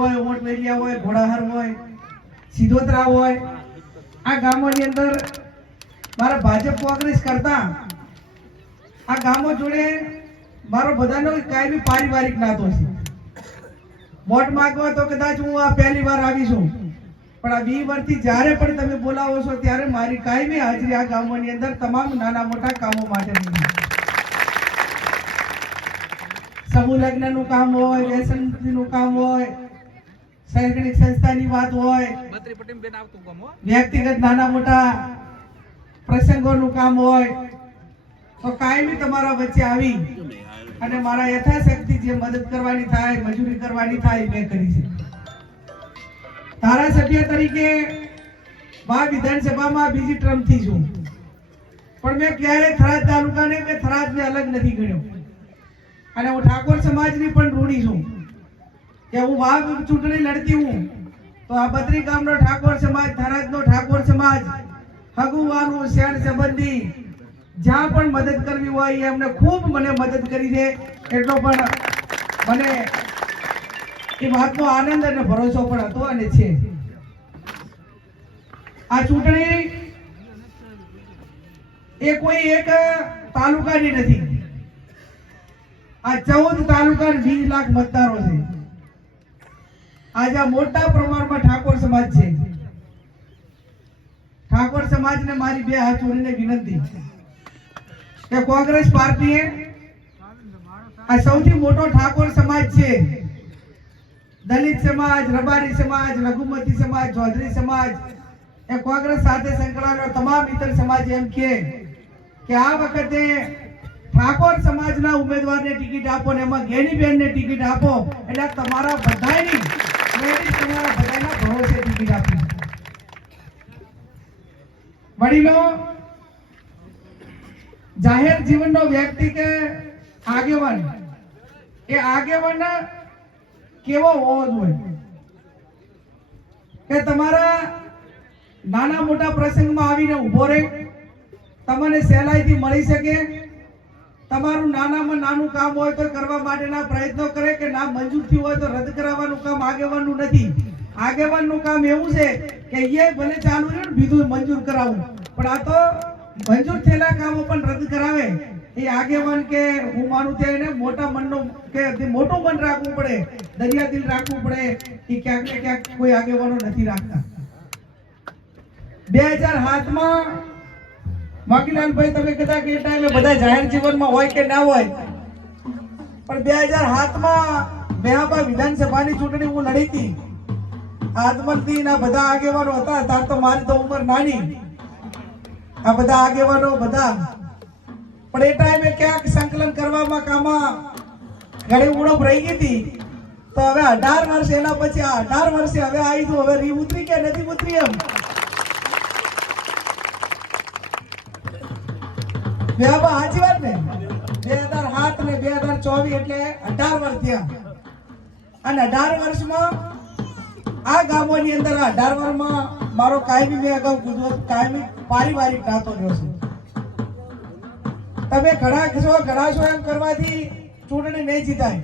હોય, ઓટલેરિયા હોય, ઘોડાહર હોય, સિધોતરા હોય, આ ગામોની અંદર મારા ભાજપ કોંગ્રેસ કરતા આ ગામો જોડે મારો બધાનો કાયમી પારિવારિક નાતો છે. વોટ માંગવા તો કદાચ હું આ પહેલી વાર આવી છું, પણ આ 20 વર્ષથી જ્યારે પણ તમે બોલાવો છો ત્યારે મારી કાયમી હાજરી આ ગામોની અંદર તમામ નાના મોટા કામો માટે છે. સમૂહ લગ્નનું કામ હોય, વ્યસનનું કામ હોય, શૈક્ષણિક સંસ્થાની વાત હોય, વ્યક્તિગત નાના મોટા પ્રસંગોનું કામ હોય, તો કાયમી તમારા વચ્ચે આવી અને મારા યથાશક્તિ જે મદદ કરવાની થાય, મજૂરી કરવાની થાય મેં કરી છે. ધારાસભ્ય તરીકે વિધાનસભામાં બીજી ટર્મથી છું, પણ મેં ક્યારેય થરાદ તાલુકાને કે થરાદને અલગ નથી ગણ્યો. અને હું ઠાકોર સમાજની પણ ઋણી છું કે હું વાઘ ચૂંટણી લડતી હું તો આ બત્રી ગામનો ઠાકોર સમાજ, થરાદનો ઠાકોર સમાજ, હગુવાનું શેણ સંબંધી જ્યાં પણ મદદ કરવી હોય એમને ખૂબ મને મદદ કરી છે. એટલો પણ મને એ વાતનો આનંદ અને ભરોસો પણ હતો અને છે. આ ચૂંટણી એ કોઈ એક તાલુકાની નથી, આ 14 તાલુકા 20 લાખ મતદારો છે. આજે મોટા પ્રમાણમાં ઠાકોર સમાજ છે. ઠાકોર સમાજને મારી બે હાથ જોડીને વિનંતી કે કોંગ્રેસ પાર્ટીએ આ સૌથી મોટો ઠાકોર સમાજ છે. દલિત સમાજ, રબારી સમાજ, લઘુમતી સમાજ, ચૌધરી સમાજ એ કોંગ્રેસ સાથે સંકળાયેલો તમામ ઇતર સમાજ એમ કે આ વખતે ઠાકોર સમાજના ઉમેદવારને ટિકિટ આપો ને એમાં ગેનીબેનને ટિકિટ આપો એટલે તમારા બધાની તમારા બધાના ભરોસે ટિકિટ આપી. વડીલો, જાહેર જીવનનો વ્યક્તિ કે આગેવાન એ આગેવાન કેવો હોવો જોઈએ કે તમારા નાના મોટા પ્રસંગમાં આવીને ઉભો રહે, તમને સહેલાઈથી મળી શકે, તમારું નાનામાં નાનું કામ હોય તો કરવા માટેના પ્રયત્નો કરે કે ના મંજૂર થયું હોય તો રદ કરાવવાનું કામ આગેવાનનું નથી. આગેવાનનું કામ એવું છે કે એ ભલે ચાલુ રહ્યું ને બીજું મંજૂર કરાવવું, પણ આ તો મંજૂર થયેલા કામો પણ રદ કરાવે. એ આગેવાન કે હું માનું ત્યાં એને મોટા મનનો કે મોટું મન રાખવું પડે, દરિયા દિલ રાખવું પડે. એ ક્યાંક ને ક્યાંક કોઈ આગેવાનો નથી રાખતા. 2007માં માખીલાલભાઈ તમે કદાચ એ ટાઈમે બધા જાહેર જીવનમાં હોય કે ના હોય, પણ 2007માં મેહાબા વિધાનસભાની ચૂંટણી હું લડી હતી. આદમલથી ના બધા આગેવાનો હતા. તાર તો મારી તો ઉંમર નાની, આ બધા આગેવાનો બધા, પણ એ ટાઈમે ક્યાંક સંકલન કરવામાં કામમાં ઘણી ઉણપ રહી ગઈ હતી. તો હવે 18 વર્ષ એના પછી આ 18 વર્ષે હવે આવી તો હવે રી ઉતરી કે નથી ઉતરી એમ સાચી વાત ને. 2007 ને 2024 એટલે 18 વર્ષ થયા. અને 18 વર્ષમાં આ ગામોની અંદર 18 વર્ષમાં મારો કાયમી મેં અગાઉ કીધું કાયમી પારિવારિક નાતો રહ્યો છે. તમે ઘણા છો એમ કરવાથી ચૂંટણી નહીં જીતાય.